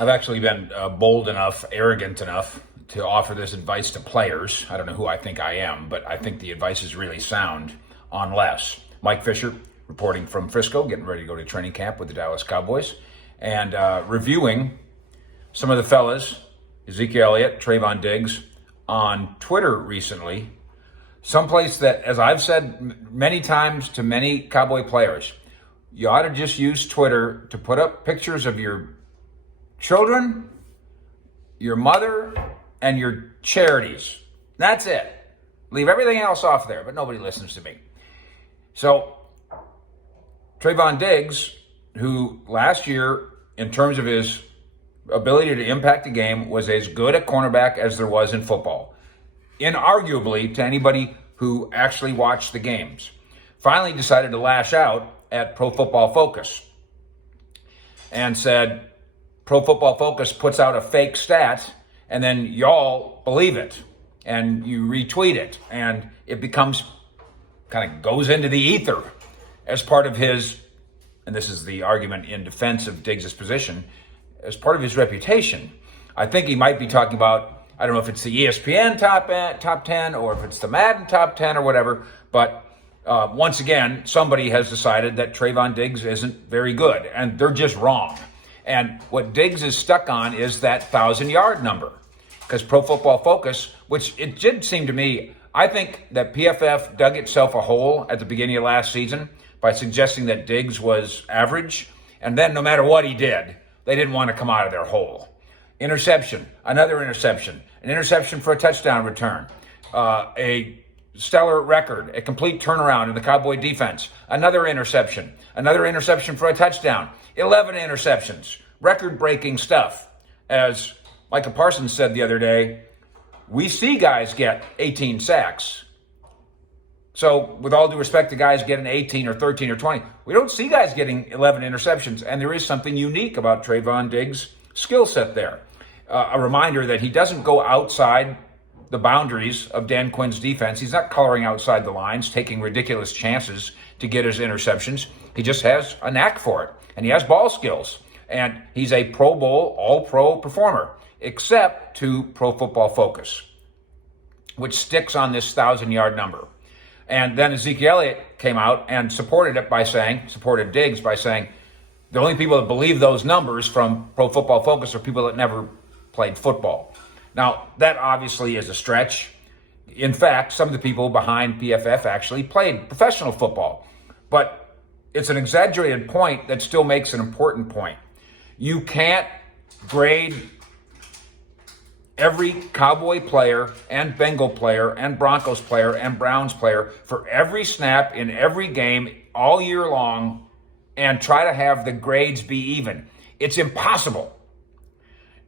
I've actually been bold enough, arrogant enough to offer this advice to players. I don't know who I think I am, but I think the advice is really sound on less. Mike Fisher, reporting from Frisco, getting ready to go to training camp with the Dallas Cowboys, and reviewing some of the fellas, ZEKE Elliott, Trevon Diggs, on Twitter recently. Someplace that, as I've said many times to many Cowboy players, you ought to just use Twitter to put up pictures of your children, your mother, and your charities. That's it. Leave everything else off there, but nobody listens to me. So, Trevon Diggs, who last year, in terms of his ability to impact the game, was as good a cornerback as there was in football, inarguably, to anybody who actually watched the games, finally decided to lash out at Pro Football Focus and said, Pro Football Focus puts out a fake stat, and then y'all believe it, and you retweet it, and it becomes, kind of goes into the ether as part of his, and this is the argument in defense of Diggs' position, as part of his reputation. I think he might be talking about, I don't know if it's the ESPN top 10 or if it's the Madden top 10 or whatever, but once again, somebody has decided that Trevon Diggs isn't very good, and they're just wrong. And what Diggs is stuck on is that 1,000-yard number, because Pro Football Focus, which it did seem to me, I think that PFF dug itself a hole at the beginning of last season by suggesting that Diggs was average, and then no matter what he did, they didn't want to come out of their hole. Interception, another interception, an interception for a touchdown return, a stellar record, a complete turnaround in the Cowboy defense, another interception for a touchdown, 11 interceptions, record-breaking stuff. As Micah Parsons said the other day, we see guys get 18 sacks. So with all due respect to guys getting 18 or 13 or 20, we don't see guys getting 11 interceptions, and there is something unique about Trevon Diggs' skill set there. A reminder that he doesn't go outside the boundaries of Dan Quinn's defense. He's not coloring outside the lines, taking ridiculous chances to get his interceptions. He just has a knack for it, and he has ball skills, and he's a Pro Bowl, all-pro performer, except to Pro Football Focus, which sticks on this 1,000-yard number. And then ZEKE Elliott came out and supported Diggs by saying, the only people that believe those numbers from Pro Football Focus are people that never played football. Now, that obviously is a stretch. In fact, some of the people behind PFF actually played professional football. But it's an exaggerated point that still makes an important point. You can't grade every Cowboy player and Bengal player and Broncos player and Browns player for every snap in every game all year long and try to have the grades be even. It's impossible.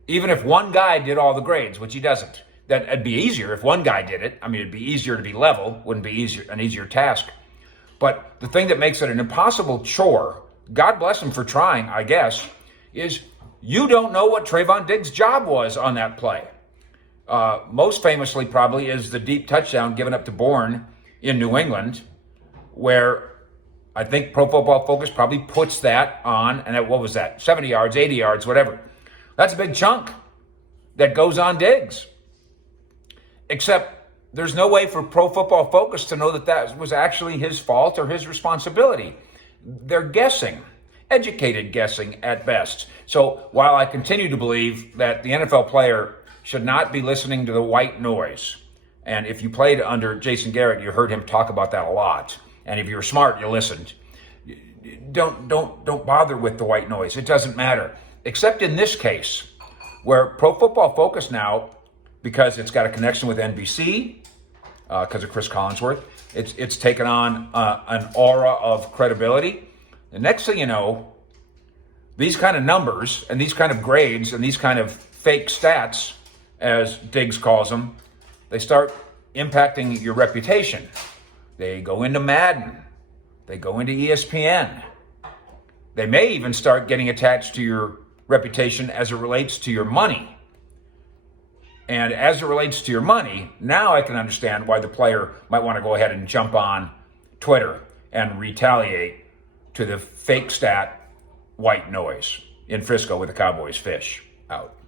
Even if one guy did all the grades, which he doesn't, that it'd be easier if one guy did it. I mean, it'd be easier to be level, wouldn't be an easier task. But the thing that makes it an impossible chore, God bless him for trying, I guess, is you don't know what Trevon Diggs' job was on that play. Most famously probably is the deep touchdown given up to Bourne in New England, where I think Pro Football Focus probably puts that on, and what was that, 70 yards, 80 yards, whatever. That's a big chunk that goes on Diggs. Except there's no way for Pro Football Focus to know that that was actually his fault or his responsibility. They're guessing, educated guessing at best. So while I continue to believe that the NFL player should not be listening to the white noise, and if you played under Jason Garrett, you heard him talk about that a lot, and if you were smart, you listened. Don't bother with the white noise. It doesn't matter. Except in this case, where Pro Football Focus now, because it's got a connection with NBC, because of Chris Collinsworth, it's taken on an aura of credibility. The next thing you know, these kind of numbers and these kind of grades and these kind of fake stats, as Diggs calls them, they start impacting your reputation. They go into Madden. They go into ESPN. They may even start getting attached to your reputation as it relates to your money. And as it relates to your money, now I can understand why the player might want to go ahead and jump on Twitter and retaliate to the fake stat white noise in Frisco with the Cowboys fish. out.